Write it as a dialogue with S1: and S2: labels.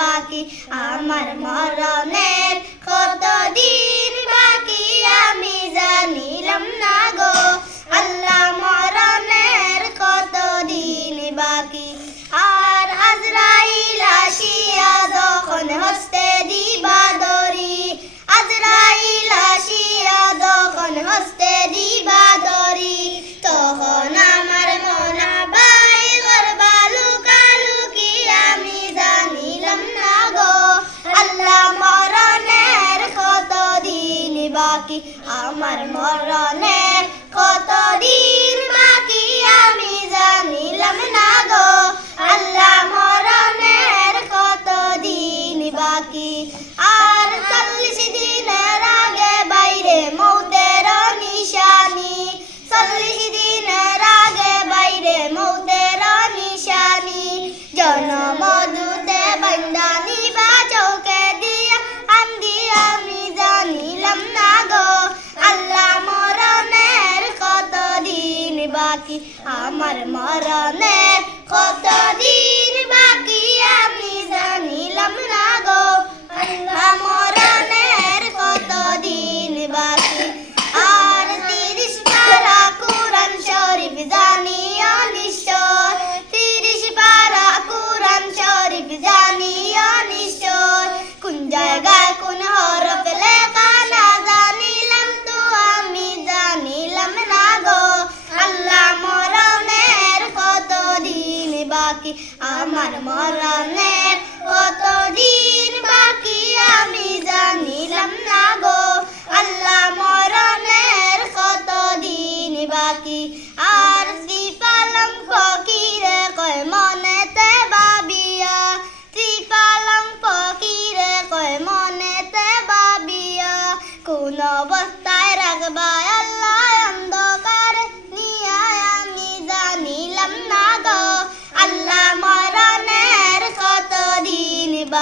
S1: বাকি। আমার মরণের কতদিন আমার মরণে পাখি আমার মরণে কতদিন আমার মরণের কতদিন বাকি আমি জানিলাম না গো। আল্লাহ মরণের কতদিন বাকি? আর শ্রীপালং ফকিরে কয় মনেতে বাবিয়া। শ্রীপালং ফকিরে কয় মনেতে বাবিয়া। কোন অবস্থা